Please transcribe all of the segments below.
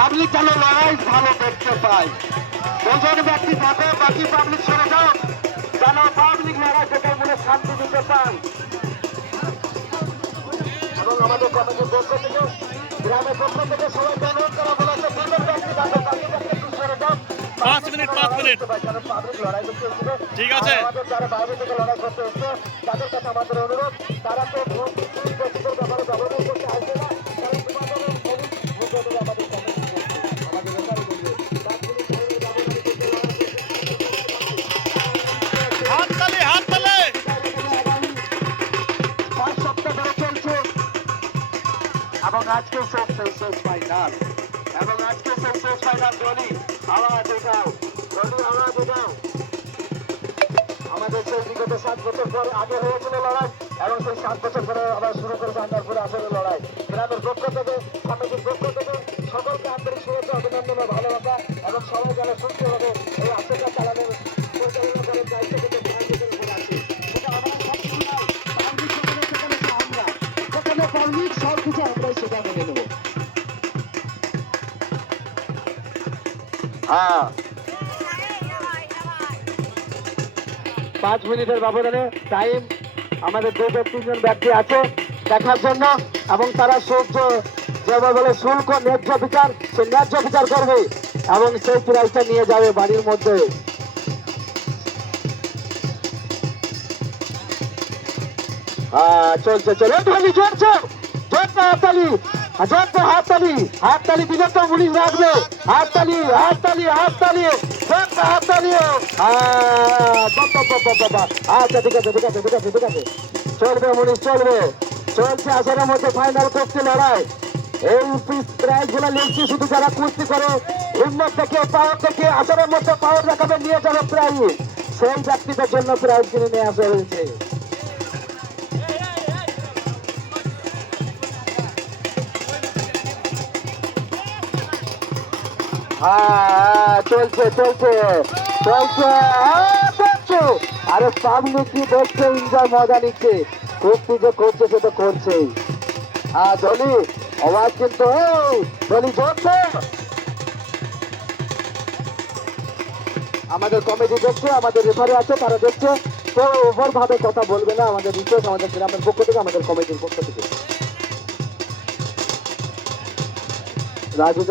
Public যেন লড়াই ভালো দেখতে পায়। দুজন ব্যক্তি থাকে, বাকি পাবলিক সরে যাও, যেন পাবলিক লড়াই দেখে মনে শান্তি দিতে পান। এবং আমাদের কমিটির পক্ষ থেকে, গ্রামের পক্ষ থেকে সবাইকে অনুরোধ করা বলেছে, দুজন ব্যক্তি থাকে, বাকি ব্যক্তি একটু সরে যাও। 5 মিনিট পাবলিক লড়াই দেখতে এসেছিল। ঠিক আছে। আমাদের যারা বাইরে থেকে লড়াই করতে এসছে তাদের কাছে আমাদের অনুরোধ, তারা তো ভোট ব্যক্তিদের ব্যাপারে ব্যবহার করতে আসবে না, কারণ তোমাদের ভোট আমাদের আমাদের ব্যাপারে বলবে। হাততালি হাততালি। 5 সপ্তাহ ধরে চলছে এবং আজকে শেষ ফাইনাল, এবং আজকে শেষ ফাইনাল। দলি আওয়াজ এটাও, দলি আওয়াজ এটাও। আমাদের সেই বিগত 7 বছর পর আগে হয়েছিল লড়াই, এবং সেই 7 বছর পরে আবার শুরু করেছে আন্দারপুরে আসলে লড়াই। গ্রামের পক্ষ থেকে, কমিটির পক্ষ থেকে সকলকে আন্তরিক শুভেচ্ছা, অভিনন্দন ও ভালোবাসা, এবং সবাই যেন সুস্থভাবে এই আত্মটা চালানোর পরিচালনা করার দায়িত্ব কিন্তু সাহায্যের উপর আছে। সেটা আমাদের সবকিছু নয়, পাবলিক সেখানে আমরা সেখানে পাবলিক সব কিছু আমরাই সেটা মেনে নেব। হ্যাঁ, 5 মিনিটের ব্যবধানে টাইম আমাদের 2-3 জন ব্যক্তি আছে দেখার জন্য, এবং তারা সহ্য যেভাবে বলে শুল্ক ন্যায্য বিচার, সে ন্যায্য বিচার করবে এবং সেই প্রাইজটা নিয়ে যাবে বাড়ির মধ্যে। চলছে ধ্বনি চলছে, হাততালি, হাততালি, হাততালি দিলে তো পুলিশ রাখবে। হাততালি হাততালি হাততালি হাততালি। আচ্ছা, ঠিক আছে ঠিক আছে ঠিক আছে ঠিক আছে, চলবে পুলিশ চলবে। চলছে আসরের মধ্যে ফাইনাল করছে লড়াই। এই প্রাইজ গুলো লিখছি শুধু যারা কুস্তি করে, হিম্মত থেকে, পাওয়ার থেকে, আসরের মধ্যে পাওয়ার দেখাবে, নিয়ে যাবে প্রাইজ। সেই ব্যক্তিদের জন্য প্রাইজ কিনে নিয়ে আসা হয়েছে। চলছে চলছে চলছে চলছে। আরে পাবলিক কি দেখছে, এনজয় মজা নিচ্ছে, কুস্তি যে করছে সে তো করছেই। দলি আওয়াজ কিন্তু, দলি চলছে। আমাদের কমিটি দেখছে, আমাদের রেফারি আছে, তারা দেখছে। তো ওভার ভাবে কথা বলবে না, আমাদের রিকোয়েস্ট, আমাদের গ্রামের পক্ষ থেকে, আমাদের কমিটির পক্ষ থেকে। রাজু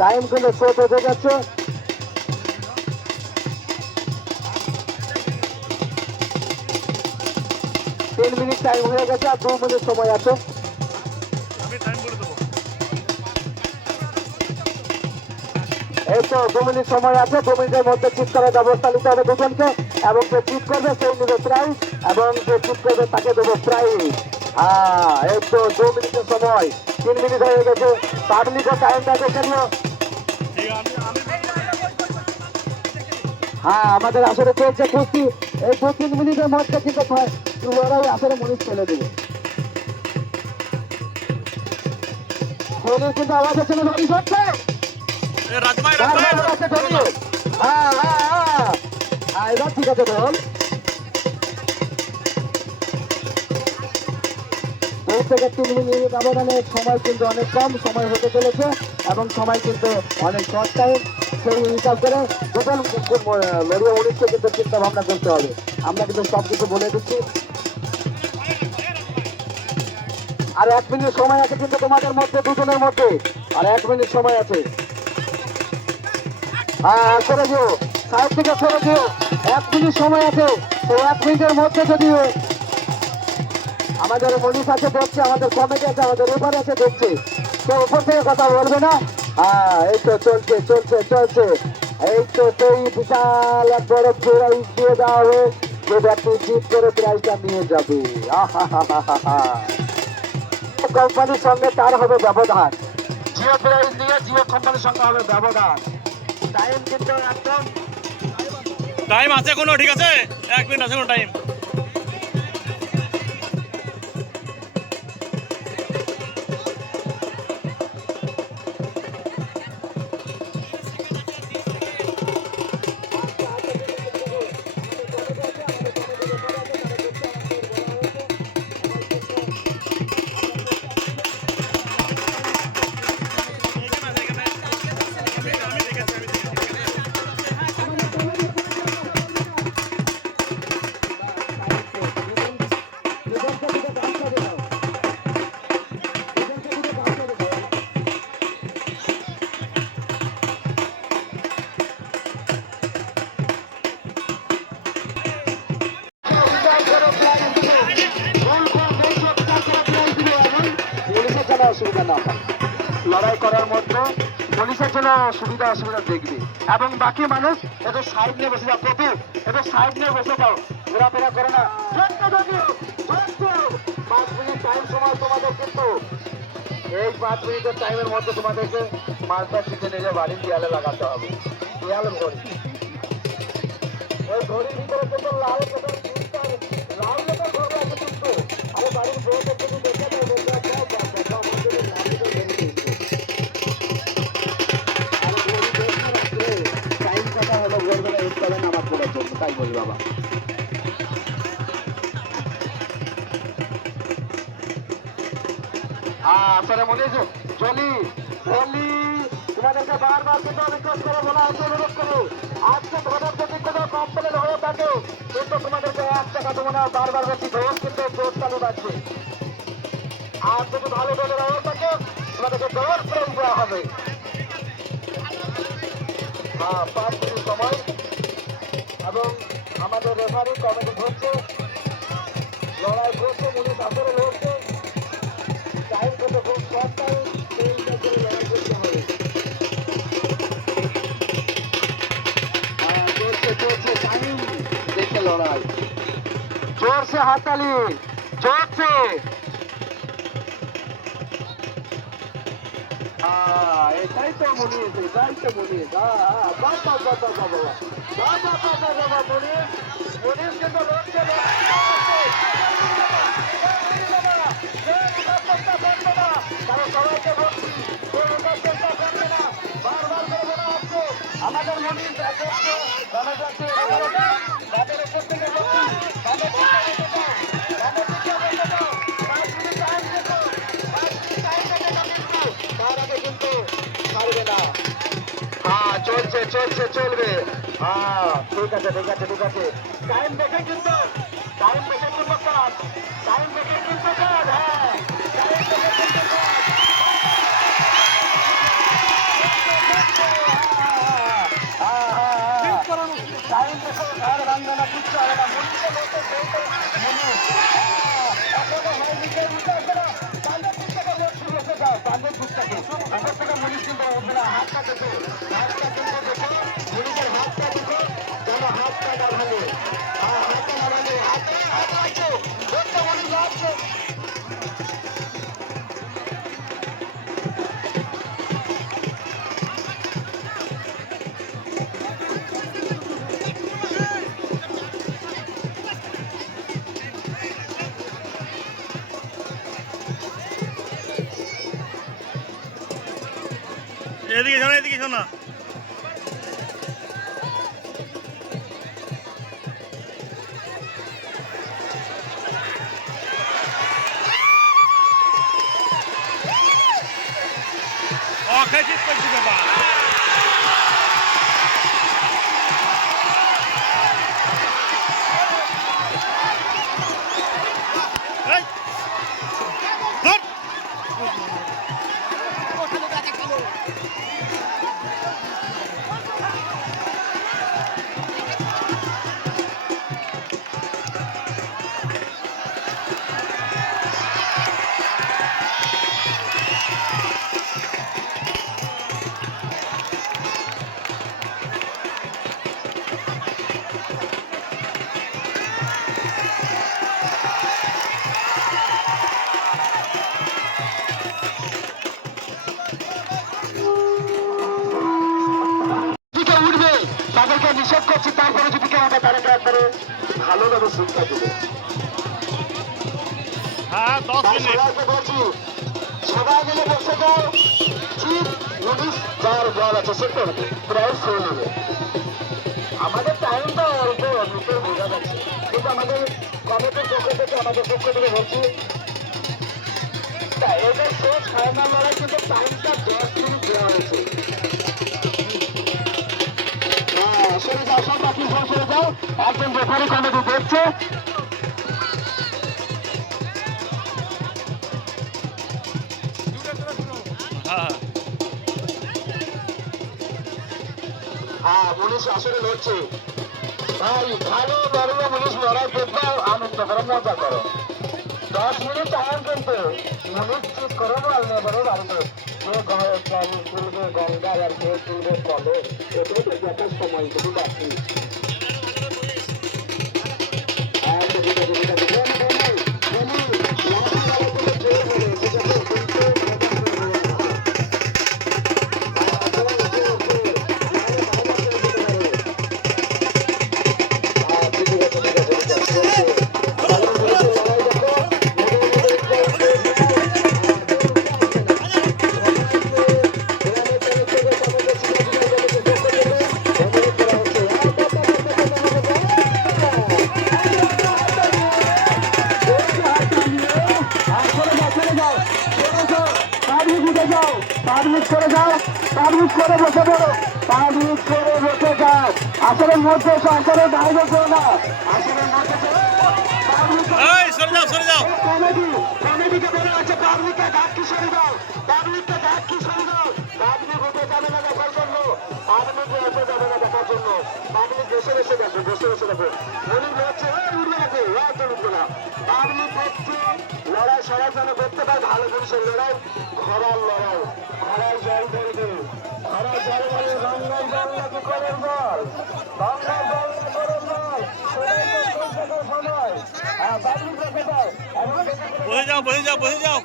টাইম কিন্তু শেষ হতে যাচ্ছে। 3 মিনিট টাইম হয়ে গেছে, আর 2 মিনিট সময় আছে। আমি টাইম বলে দেবো। এই তো 2 মিনিট সময় আছে। 2 মিনিটের মধ্যে চিট করার ব্যবস্থা নিতে হবে দুজনকে, এবং যে চিট করবে সেই নেবে প্রাইজ, এবং যে চিট করবে তাকে দেবো প্রাইজ। এই তো 2 মিনিটের সময়, 3 মিনিট হয়ে গেছে। পাবলিকও টাইমটা দেখে নিও। আমাদের আসরে চলছে কুস্তি। এই 2-3 মিনিটের মধ্যে কিন্তু লড়াই আসরে মনিষ চলে দেবে। কিন্তু আওয়াজ হচ্ছে না, ধরিস হচ্ছে। এবার ঠিক আছে বল। 2 থেকে 3 মিনিট ব্যবধানে সময় কিন্তু অনেক কম সময় হতে চলেছে, এবং সময় কিন্তু অনেক শর্ট টাইম। সেই হিসাব করে টোটাল লড়িয়ে উনিশকে কিন্তু চিন্তা ভাবনা করতে হবে। আমরা কিন্তু সব কিছু বলে দিচ্ছি। আর 1 মিনিট সময় আছে কিন্তু তোমাদের মধ্যে, দুজনের মধ্যে আর 1 মিনিট সময় আছে। সরে দিও, সাইড থেকে সরে দিও। 1 মিনিট সময় আছে। তো 1 মিনিটের মধ্যে যদি আমাদের মনিষ আছে দেখছে, আমাদের কমিটি আছে, আমাদের রেফার আছে দেখছে, তো উপর থেকে কথা বলবে না। এই তো চলছে চলছে চলছে। এই তো সেই বিশাল এক বড় প্রাইজ দিয়ে দেওয়া হবে, যে ব্যক্তি জিত করে প্রাইজটা নিয়ে যাবে। কোম্পানির সঙ্গে তার হবে ব্যবধান। জিও প্রাইজ নিয়ে জিও কোম্পানির সঙ্গে হবে ব্যবধান। টাইম কিন্তু একদম টাইম আছে কোনো, ঠিক আছে 1 মিনিট আছে কোনো টাইম। অসুবিধা না হয়। লড়াই করার মধ্যে পুলিশের জন্য সুবিধা অসুবিধা দেখবে এবং বাকি মানুষ একটু সাইড নিয়ে বসে যাও। প্রতি একটু সাইড নিয়ে বসে যাও, ঘোরাফেরা করে না। 5 মিনিট টাইম সময় তোমাদের, কিন্তু এই 5 মিনিটের টাইমের মধ্যে তোমাদেরকে মাছটা ছিটে নিয়ে বাড়ির দেয়ালে লাগাতে হবে। দেয়াল ঘড়ি, ওই ঘড়ির ভিতরে কিন্তু লাল লেটার ঘড়ি আছে কিন্তু। আরে বাড়ির বউদের যদি দেখে দেয় টাইম কথা হলো ভোরবেলা উঠতে নামাজ পড়ার জন্য, তাই বলি বাবা। আসলে মনে হয়েছে জলি জলি তোমাদেরকে বারবার কিন্তু রিকোয়েস্ট করে বলা হচ্ছে, অনুরোধ করো আজকে তোমাদের যদি কোনো কমপ্লেন হয়ে থাকে কিন্তু তোমাদেরকে 1 টাকা দেবো না। বারবার বলছি দোষ কিন্তু জোর চালু রাখছে। আর যদি ভালো দলের হয়ে থাকে তোমাদেরকে দৌড় প্রাইজ দেওয়া হবে। হ্যাঁ, 5 মিনিট সময় এবং আমাদের রেফারি কমিটি ধরছে, লড়াই করছে, পুলিশ আসরে লড়ছে। টাইম কিন্তু খুব শর্ট টাইম, সেইটা করে লড়াই করতে হবে। চলছে টাইম দেখে লড়াই, জোরসে হাততালি, জোরসে। এটাই তো মনিষ, এটাই তো মনিষ। মনিষ কিন্তু লড়ছে, সবাইকে বলছি বারবার করে বলা হচ্ছে আমাদের মনিষ তাদের উপর থেকে তার আগে কিন্তু ছাড়বে না। হ্যাঁ, চলছে চলছে চলবে। হ্যাঁ, ঠিক আছে ঠিক আছে ঠিক আছে। টাইম দেখে কিন্তু, টাইম দেখে কিন্তু কাজ, টাইম দেখে কিন্তু কাজ। হ্যাঁ, টাইম দেখে কিন্তু কাজ। টাইম দেখে ঘর ভাঙবে না, কিচ্ছু হবে না। মন্দিরে বলতে সেইটা মনুষ। আপনাকে হয় নিচে নিতে আসবে না, তাদের দিক থেকে লক্ষ্য রেখে যাও, তাদের দিক থেকে। উপর থেকে মনীষ কিন্তু উঠবে না। হাতটা দেখো, হাতটা কিন্তু দেখো, মনীষের হাতটা দেখো যেন হাতটা না ভাঙে। হ্যাঁ, হাতটা না ভাঙে। হাত লাগছে, ধরতে মনীষ লাগছে। এদিকে শোনা, এদিকে শোনা। অখাচিত করছি বাবা। তাদেরকে নিষেধ করছি, তারপরে যদি কেউ আমাকে তাদেরকে একবারে ভালোভাবে শিক্ষা দেবে। হ্যাঁ, 10 মিনিট। সবাইকে বলছি, সবাই মিলে বসে যাও। চিফ পুলিশ যার জল আছে সে করবে, প্রাইস হয়ে নেবে। আমাদের টাইমটা অল্প অল্প বোঝা যাচ্ছে, কিন্তু আমাদের কমিটির পক্ষ থেকে, আমাদের পক্ষ থেকে বলছি এদের শেষ ফাইনাল লড়াই কিন্তু টাইমটা 10 মিনিট দেওয়া হয়েছে। সরে যাও, সব বাকি সরে যাও। একজন রেফারি কমিটি দেখছে। হ্যাঁ, পুলিশ আসলে লড়ছে ভাই। ভালো বড় পুলিশ লড়াই দেখবে, আনন্দ করো, মজা করো। 10 মিনিট টাইম কিন্তু নিশ্চিত করে বললে বড় বাড়িতে যে তুলবে গঙ্গায় আর কে তুলবে কলে, এটাই তো দেখার সময় শুধু বাকি। আসলে মধ্যে আসলে বাইরে করে না, আসলে এই সরে যাও, সরে যাও। কমিটিকে বলে আছে পাবলিককে ঘাট কি সরে দাও, পাবলিককে ঘাট কি সরে দাও। পাবলিক উঠে যাবে না দেখার জন্য, পাবলিক এসে যাবে না দেখার জন্য, পাবলিক বসে বসে দেখো, বসে বসে দেখো। উনি বলছে উঠবে নাকি, উঠবে না। পাবলিক দেখছে লড়াই সবাই যেন করতে পারে, ভালো জিনিসের লড়াই, ঘোড়ার লড়াই, ঘোড়ায় জল ধরবে, ঘোড়ায় জল ধরে গঙ্গার জল নাকি কলের জল, গঙ্গার জল না কলের জল, সময় পাবলিক রেখে যায়। বসে যাও, বসে যাও, বসে যাও।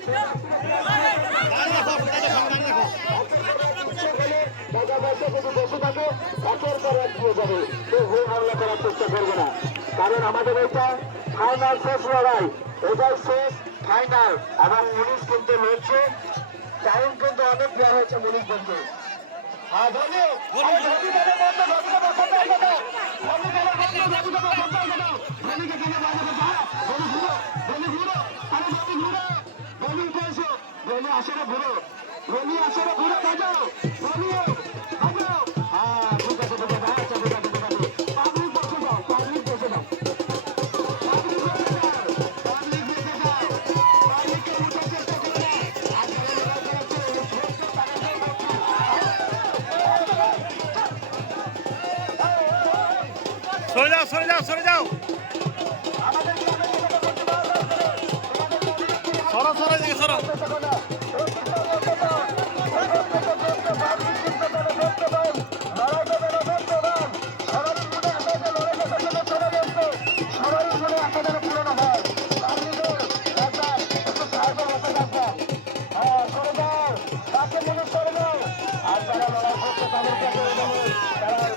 কারণ আমাদের এটা ফাইনাল শেষ লড়াই, এটাই শেষ ফাইনাল। এবং মুনিশ কিন্তু লড়ছে, টাইম কিন্তু অনেক দেওয়া হয়েছে মুনিশ বন্ধু। আসলে ঘুরো, রনি আসলে ঘুরে বাজাও, রনিও বাজাও। হ্যাঁ ঠিক আছে, ঠিক আছে, আচ্ছা ঠিক আছে, ঠিক আছে। পাবলিক বসে যাও, পাবলিক বসে যাও, পাবলিক বসে যাও, পাবলিক বসে যাও, পাবলিককে উঠার চেষ্টা করো না। আর যারা লড়াই করাচ্ছে, এই ছোট্ট তাদেরকে সরে যাও, সরে যাও, সরে যাও। আমাদের গ্রামে যেটা করতে পারবে, সরো, সরো, এদিকে সরো। তারা